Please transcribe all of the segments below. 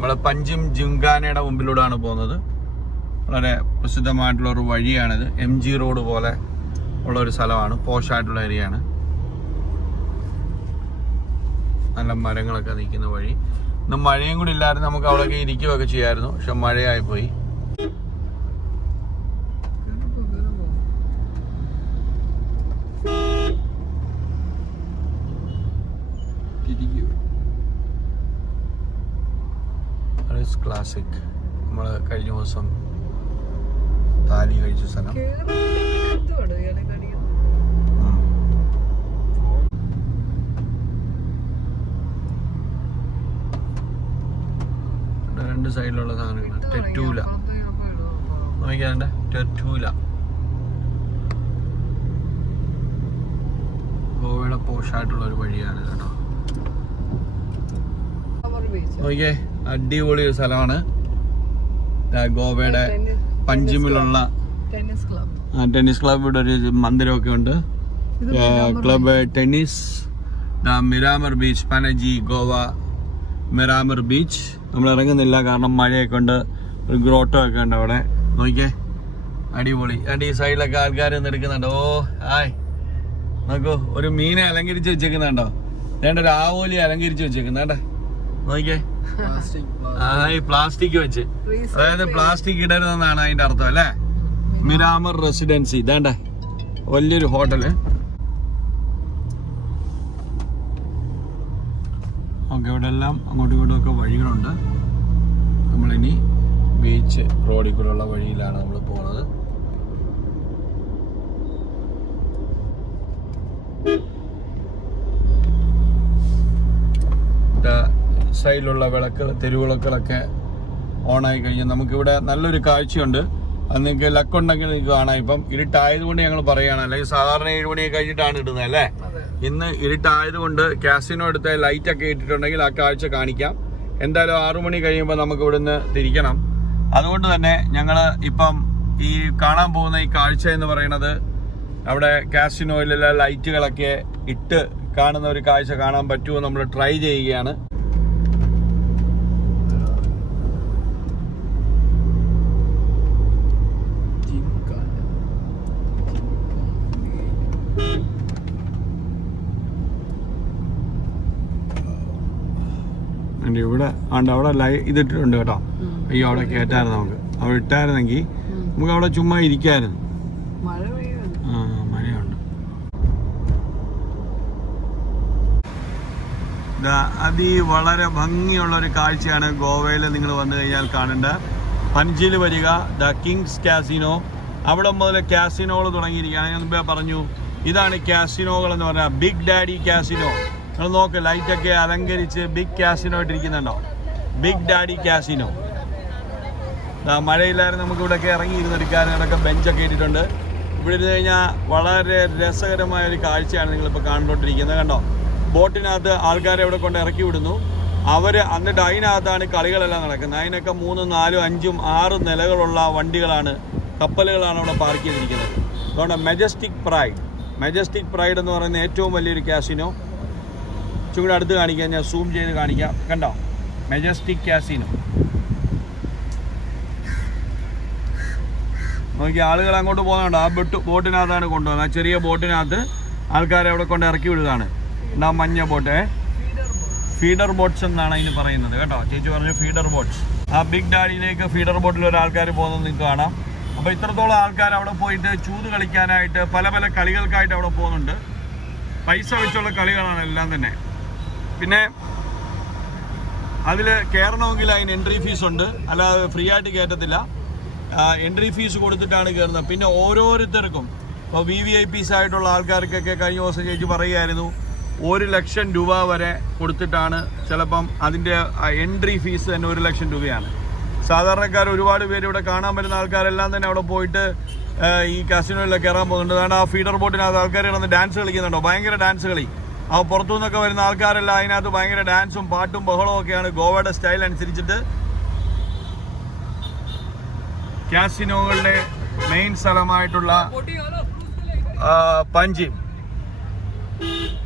നമ്മൾ പഞ്ചിം ജിംഖാനയുടെ മുമ്പിലൂടെയാണ് പോകുന്നത്. വളരെ പ്രസിദ്ധമായിട്ടുള്ള ഒരു വഴിയാണിത്. എം ജി റോഡ് പോലെ ഉള്ള ഒരു സ്ഥലമാണ്. പോഷായിട്ടുള്ള ഏരിയയാണ് നല്ല മരങ്ങളൊക്കെ നിൽക്കുന്ന വഴി. ഇന്ന് മഴയും കൂടി ഇല്ലായിരുന്നു. നമുക്ക് അവിടെയൊക്കെ ഇരിക്കുകയൊക്കെ ചെയ്യായിരുന്നു. പക്ഷെ മഴയായി പോയി ക്ലാസിക് നമ്മൾ കഴിഞ്ഞ ദിവസം താലി കഴിച്ച സ്ഥലം. രണ്ട് സൈഡിലുള്ള സാധനങ്ങൾ ടെറ്റൂല നോക്കിയാണ്ട് ടെറ്റൂല ഗോവയുടെ പോഷായിട്ടുള്ള ഒരു വഴിയാണ് കേട്ടോ. നോക്കിയേ. അടിപൊളി ഒരു സ്ഥലമാണ്. ഗോവയുടെ പഞ്ചിമിലുള്ള ടെന്നീസ് ക്ലബ്. ആ, ടെന്നീസ് ക്ലബ് ഇവിടെ ഒരു മന്ദിരമൊക്കെ ഉണ്ട്. Club tennis Miramar beach Panaji Goa Miramar beach. നമ്മൾ ഇറങ്ങുന്നില്ല കാരണം മഴയൊക്കെ ഉണ്ട്. ഒരു ഗ്രോട്ടോ ഒക്കെ ഉണ്ട് അവിടെ. നോക്കിയേ അടിപൊളി. അടി സൈഡിലൊക്കെ ആൾക്കാർ നിൽക്കുന്നുണ്ട് ഓ ഹായ്. നോക്കൂ ഒരു മീനെ അലങ്കരിച്ച് വെച്ചേക്കുന്നുണ്ടോ? വേണ്ട ഒരു ആവോലി അലങ്കരിച്ച് വെച്ചേക്കുന്നുണ്ടേ. ഈ പ്ലാസ്റ്റിക് വെച്ച്. അതായത് പ്ലാസ്റ്റിക് ഇടരുതെന്നാണ് അതിന്റെ അർത്ഥം അല്ലേ? മിരാമർ റെസിഡൻസി. ഇതാണ്ട. വലിയൊരു ഹോട്ടൽ. ഓക്കെ ഇവിടെ എല്ലാം അങ്ങോട്ടും ഇങ്ങോട്ടും ഒക്കെ വഴികളുണ്ട്. നമ്മളിനി ബീച്ച് റോഡിൽ കൂടെയുള്ള വഴിയിലാണ് നമ്മൾ പോകുന്നത് ദാ സൈഡിലുള്ള വിളക്ക് തെരുവിളക്കുകളൊക്കെ ഓണായി കഴിഞ്ഞാൽ നമുക്കിവിടെ നല്ലൊരു കാഴ്ചയുണ്ട്. അത് നിങ്ങൾക്ക് ലക്കുണ്ടെങ്കിൽ നിങ്ങൾക്ക് കാണാം. ഇപ്പം ഇരുട്ടായതുകൊണ്ട് ഞങ്ങൾ പറയുകയാണ്. അല്ലെങ്കിൽ സാധാരണ ഏഴ് മണിയൊക്കെ കഴിഞ്ഞിട്ടാണ് ഇടുന്നത് അല്ലേ? ഇന്ന് ഇരുട്ടായതുകൊണ്ട് കാസിനോ എടുത്ത ലൈറ്റ് ഒക്കെ ഇട്ടിട്ടുണ്ടെങ്കിൽ ആ കാഴ്ച കാണിക്കാം. എന്തായാലും ആറു മണി കഴിയുമ്പോൾ നമുക്ക് ഇവിടുന്ന് തിരിക്കണം. അതുകൊണ്ട് തന്നെ ഞങ്ങൾ ഇപ്പം ഈ കാണാൻ പോകുന്ന ഈ കാഴ്ച എന്ന് പറയുന്നത് അവിടെ കാസിനോയിലുള്ള ലൈറ്റുകളൊക്കെ ഇട്ട് കാണുന്ന ഒരു കാഴ്ച കാണാൻ പറ്റുമോ നമ്മൾ ട്രൈ ചെയ്യുകയാണ്. ആണ്ട് ഇവിടെ ആണ്ട് അവിടെ ലൈ ഇതിട്ടിട്ടുണ്ട് കേട്ടോ. അയ്യോ അവിടെ കേട്ടായിരുന്നു നമുക്ക്. അവിടെ ഇട്ടായിരുന്നെങ്കിൽ നമുക്ക് അവിടെ ചുമ്മാ ഇരിക്കായിരുന്നു. ആ മഴയുണ്ട്. അതി വളരെ ഭംഗിയുള്ള ഒരു കാഴ്ചയാണ് ഗോവയിൽ നിങ്ങൾ വന്നു കഴിഞ്ഞാൽ കാണേണ്ട. പഞ്ചിയിൽ വരിക ദ കിങ്സ് കാസിനോ. അവിടെ മുതൽ കാസിനോകൾ തുടങ്ങിയിരിക്കുകയാണ്. ഞാൻ മുമ്പേ പറഞ്ഞു ഇതാണ് കാസിനോകൾ എന്ന് പറഞ്ഞാൽ ബിഗ് ഡാഡി കാസിനോ. നിങ്ങൾ നോക്ക് ലൈറ്റൊക്കെ അലങ്കരിച്ച് ബിഗ് കാസിനോ ഇട്ടിരിക്കുന്നുണ്ടോ ബിഗ് ഡാഡി കാസിനോ മഴയില്ലായിരുന്നു നമുക്ക് ഇവിടെയൊക്കെ ഒരു ഇടയ്ക്ക് ബെഞ്ചൊക്കെ ഇട്ടിട്ടുണ്ട്. ഇവിടെ ഇരുന്ന് കഴിഞ്ഞാൽ വളരെ രസകരമായ ഒരു കാഴ്ചയാണ് നിങ്ങളിപ്പോൾ കണ്ടുകൊണ്ടിരിക്കുന്നത് കണ്ടോ? ബോട്ടിനകത്ത് ആൾക്കാരെ ഇവിടെ കൊണ്ട് ഇറക്കി വിടുന്നു. അവർ എന്നിട്ട് അതിനകത്താണ് കളികളെല്ലാം നടക്കുന്നത്. അതിനൊക്കെ മൂന്നും നാലും അഞ്ചും ആറും നിലകളുള്ള വണ്ടികളാണ് കപ്പലുകളാണ് അവിടെ പാർക്ക് ചെയ്തിരിക്കുന്നത്. അതുകൊണ്ട് മെജസ്റ്റിക് പ്രൈഡ് മെജസ്റ്റിക് പ്രൈഡ് എന്ന് പറയുന്ന ഏറ്റവും വലിയൊരു കാസിനോ ചൂടെ അടുത്ത് കാണിക്കാം ഞാൻ സൂം ചെയ്ത് കാണിക്കാം. കണ്ടോ? മെജസ്റ്റിക് കാസിനോ നോക്കി ആളുകൾ അങ്ങോട്ട് പോകുന്നുണ്ട് ആ ബോട്ട് ബോട്ടിനകത്താണ് കൊണ്ടുപോകുന്നത്. ആ ചെറിയ ബോട്ടിനകത്ത് ആൾക്കാരെ അവിടെ കൊണ്ട് ഇറക്കി വിടുകയാണ്. എന്നാ മഞ്ഞ ബോട്ട്. ഫീഡർ ബോട്ട്സ് എന്നാണ് അതിന് പറയുന്നത്. കേട്ടോ? ചേച്ചി പറഞ്ഞു ഫീഡർ ബോട്ട്സ് ആ ബിഗ് ഡാഡിയിലേക്ക് ഫീഡർ ബോട്ടിൽ ഒരാൾക്കാർ പോകുന്നത് നിങ്ങൾക്ക് കാണാം. അപ്പോൾ ഇത്രത്തോളം ആൾക്കാർ അവിടെ പോയിട്ട് ചൂത് കളിക്കാനായിട്ട് പല പല കളികൾക്കായിട്ട് അവിടെ പോകുന്നുണ്ട്. പൈസ വെച്ചുള്ള കളികളാണ് എല്ലാം തന്നെ. പിന്നെ അതിൽ കയറണമെങ്കിൽ അതിന് എൻട്രി ഫീസ് ഉണ്ട്. അല്ലാതെ ഫ്രീ ആയിട്ട് കയറ്റത്തില്ല എൻട്രി ഫീസ് കൊടുത്തിട്ടാണ് കയറുന്നത് പിന്നെ ഓരോരുത്തർക്കും ഇപ്പോൾ വി വി ഐ പീസ് ആയിട്ടുള്ള ആൾക്കാർക്കൊക്കെ കഴിഞ്ഞ ദിവസം ചേച്ചി പറയുമായിരുന്നു ഒരു ലക്ഷം രൂപ വരെ കൊടുത്തിട്ടാണ് ചിലപ്പം അതിന്റെ എൻട്രി ഫീസ് തന്നെ ഒരു ലക്ഷം രൂപയാണ്. സാധാരണക്കാർ ഒരുപാട് പേര് ഇവിടെ കാണാൻ വരുന്ന ആൾക്കാരെല്ലാം തന്നെ അവിടെ പോയിട്ട് ഈ കാസിനോയിലൊക്കെ കയറാൻ പോകുന്നുണ്ട്. അതാണ് ആ ഫീഡർ ബോട്ടിനകത്ത് ആൾക്കാർ കിടന്ന് ഡാൻസ് കളിക്കുന്നുണ്ടോ? ഭയങ്കര ഡാൻസ് കളി. ആ പുറത്തു നിന്നൊക്കെ വരുന്ന ആൾക്കാരെല്ലാം അതിനകത്ത് ഭയങ്കര ഡാൻസും പാട്ടും ബഹളവും ഒക്കെയാണ് ഗോവയുടെ സ്റ്റൈൽ അനുസരിച്ചിട്ട്. കാസിനോകളുടെ മെയിൻ സ്ഥലമായിട്ടുള്ള പഞ്ചിം.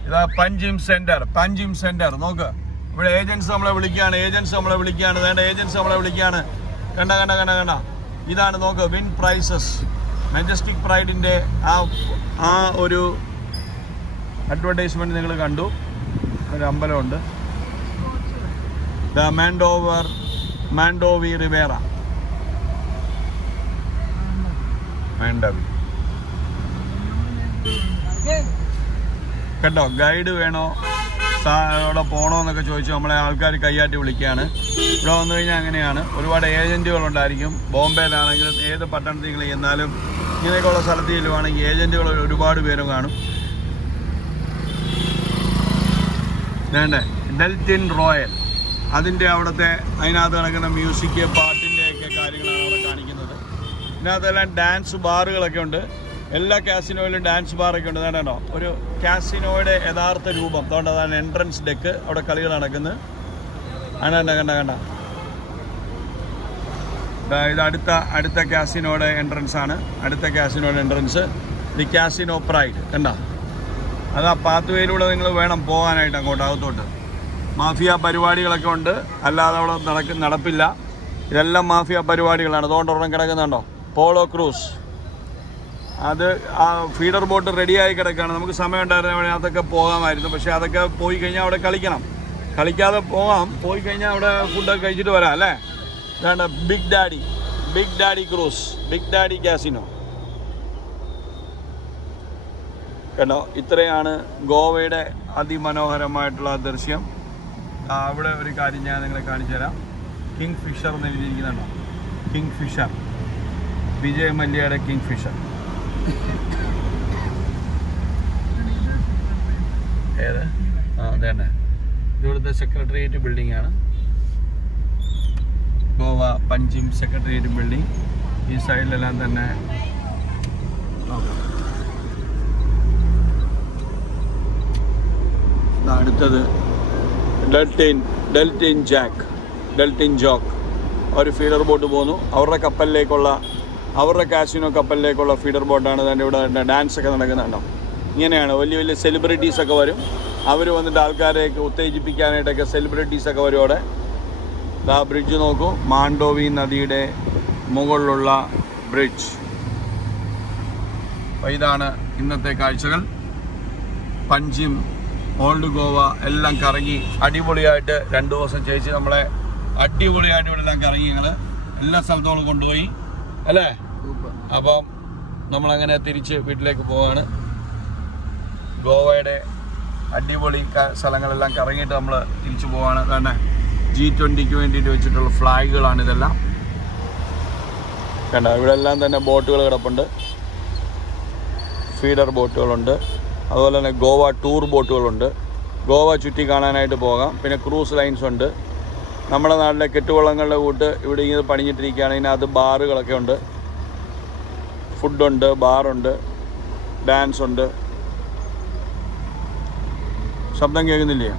ഇതാ പഞ്ചിം സെന്റർ പഞ്ചിം സെന്റർ. നോക്ക് ഇവിടെ ഏജൻസ് നമ്മളെ വിളിക്കുകയാണ് ഏജൻസ് നമ്മളെ വിളിക്കുകയാണ് വേണ്ട ഏജൻസ് നമ്മളെ വിളിക്കുകയാണ്. കണ്ട കണ്ട കണ്ട കണ്ട. ഇതാണ് നോക്ക് വിൻ പ്രൈസസ് മെജസ്റ്റിക് പ്രൈഡിന്റെ ആ ആ ഒരു അഡ്വർടൈസ്മെന്റ് നിങ്ങൾ കണ്ടു. ഒരു അമ്പലമുണ്ട്. ദ മാൻഡോവർ മാൻഡോവി റിവേറ മാൻഡോവി കേട്ടോ ഗൈഡ് വേണോ? അവിടെ പോകണോ എന്നൊക്കെ ചോദിച്ചു നമ്മളെ ആൾക്കാർ കൈയാട്ടി വിളിക്കുകയാണ് ഇവിടെ വന്നു കഴിഞ്ഞാൽ അങ്ങനെയാണ്. ഒരുപാട് ഏജന്റുകളുണ്ടായിരിക്കും ബോംബെയിലാണെങ്കിലും ഏത് പട്ടണത്തിൽ ചെന്നാലും ഇങ്ങനെയൊക്കെയുള്ള സ്ഥലത്ത് ചെല്ലുവാണെങ്കിൽ ഏജന്റുകൾ ഒരുപാട് പേരും കാണും. വേണ്ടേ? Deltin royal. അതിന്റെ അവിടുത്തെ അതിനകത്ത് കിടക്കുന്ന മ്യൂസിക് പാട്ടിന്റെ ഒക്കെ കാര്യങ്ങളാണ് അവിടെ കാണിക്കുന്നത്. ഇതിനകത്തെല്ലാം ഡാൻസ് ബാറുകളൊക്കെ ഉണ്ട്. എല്ലാ കാസിനോയിലും ഡാൻസ് ബാറൊക്കെ ഉണ്ട്. കണ്ടോ? ഒരു കാസിനോയുടെ യഥാർത്ഥ രൂപം. അതുകൊണ്ട് അതാണ് എൻട്രൻസ് ഡെക്ക് അവിടെ കളികൾ നടക്കുന്നത്. ആണ് കണ്ട? കണ്ട? കണ്ട? ഇത് അടുത്ത അടുത്ത കാസിനോയുടെ എൻട്രൻസ് ആണ്. അടുത്ത കാസിനോയുടെ എൻട്രൻസ് ദി കാസിനോ പ്രൈഡ്. കണ്ട? അത് ആ പാത്ത് വേയിലൂടെ നിങ്ങൾ വേണം പോകാനായിട്ട് അങ്ങോട്ട് അകത്തോട്ട്. മാഫിയ പരിപാടികളൊക്കെ ഉണ്ട്. അല്ലാതെ അവിടെ നടക്ക നടപ്പില്ല. ഇതെല്ലാം മാഫിയ പരിപാടികളാണ്. അതുകൊണ്ട് ഉടനെ കിടക്കുന്നുണ്ടോ? Polo cruise. അത് ആ ഫീഡർ ബോട്ട് റെഡിയായി കിടക്കുകയാണ് നമുക്ക് സമയം ഉണ്ടായിരുന്ന അതൊക്കെ പോകാമായിരുന്നു. പക്ഷേ അതൊക്കെ പോയി കഴിഞ്ഞാൽ അവിടെ കളിക്കണം. കളിക്കാതെ പോകാം പോയി കഴിഞ്ഞാൽ അവിടെ ഫുഡൊക്കെ കഴിച്ചിട്ട് വരാം അല്ലേ? ഇതാണ് big daddy. Big daddy cruise. Big daddy casino. കേട്ടോ ഇത്രയാണ് ഗോവയുടെ അതിമനോഹരമായിട്ടുള്ള ദൃശ്യം. അവിടെ ഒരു കാര്യം ഞാൻ നിങ്ങളെ കാണിച്ചു തരാം. കിങ് ഫിഷർ എന്ന് എഴുതിയിരിക്കുന്നുണ്ടോ? കിങ് ഫിഷർ വിജയ് മല്യയുടെ കിങ് ഫിഷർ ഏത്? ആ അതെ തന്നെ. ഇവിടുത്തെ സെക്രട്ടേറിയറ്റ് ബിൽഡിംഗ് ആണ്. ഗോവ പഞ്ചിം സെക്രട്ടേറിയറ്റ് ബിൽഡിംഗ് ഈ സൈഡിലെല്ലാം തന്നെ. നോക്കാം അടുത്തത് Deltin Deltin jack Deltin jock. ഒരു ഫീഡർ ബോട്ട് പോന്നു. അവരുടെ കപ്പലിലേക്കുള്ള അവരുടെ കാസിനോ കപ്പലിലേക്കുള്ള ഫീഡർ ബോട്ടാണ് അതിന്റെ ഇവിടെ ഡാൻസ് ഒക്കെ നടക്കുന്നുണ്ടോ? ഇങ്ങനെയാണ്. വലിയ വലിയ സെലിബ്രിറ്റീസൊക്കെ വരും. അവർ വന്നിട്ട് ആൾക്കാരെയൊക്കെ ഉത്തേജിപ്പിക്കാനായിട്ടൊക്കെ സെലിബ്രിറ്റീസൊക്കെ വരും അവിടെ. ആ ബ്രിഡ്ജ് നോക്കൂ. മാൻഡോവി നദിയുടെ മുകളിലുള്ള ബ്രിഡ്ജ് അപ്പോൾ ഇതാണ് ഇന്നത്തെ കാഴ്ചകൾ. പഞ്ചിം ഓൾഡ് ഗോവ എല്ലാം കറങ്ങി അടിപൊളിയായിട്ട് രണ്ട് ദിവസം ചേച്ചി നമ്മളെ അടിപൊളിയായിട്ട് ഇവിടെ എല്ലാം കറങ്ങി ഞങ്ങൾ എല്ലാ സ്ഥലത്തോളം കൊണ്ടുപോയി. അല്ലേ? അപ്പം നമ്മളങ്ങനെ തിരിച്ച് വീട്ടിലേക്ക് പോവാണ്. ഗോവയുടെ അടിപൊളി സ്ഥലങ്ങളെല്ലാം കറങ്ങിയിട്ട് നമ്മൾ തിരിച്ചു പോവാണ്. തന്നെ ജി ട്വന്റിക്ക് വേണ്ടിയിട്ട് വെച്ചിട്ടുള്ള ഫ്ലാഗുകളാണ് ഇതെല്ലാം. കണ്ട? ഇവിടെ എല്ലാം തന്നെ ബോട്ടുകൾ കിടപ്പുണ്ട്. ഫീഡർ ബോട്ടുകളുണ്ട്. അതുപോലെ തന്നെ ഗോവ ടൂർ ബോട്ടുകളുണ്ട്. ഗോവ ചുറ്റി കാണാനായിട്ട് പോകാം. പിന്നെ ക്രൂസ് ലൈൻസ് ഉണ്ട്. നമ്മുടെ നാട്ടിലെ കെട്ടുവള്ളങ്ങളുടെ കൂട്ട് ഇവിടെ ഇങ്ങനെ പണിഞ്ഞിട്ടിരിക്കുകയാണ്. ഇതിനകത്ത് ബാറുകളൊക്കെ ഉണ്ട്. ഫുഡുണ്ട് ബാറുണ്ട് ഡാൻസ് ഉണ്ട് ശബ്ദം കേൾക്കുന്നില്ലേ?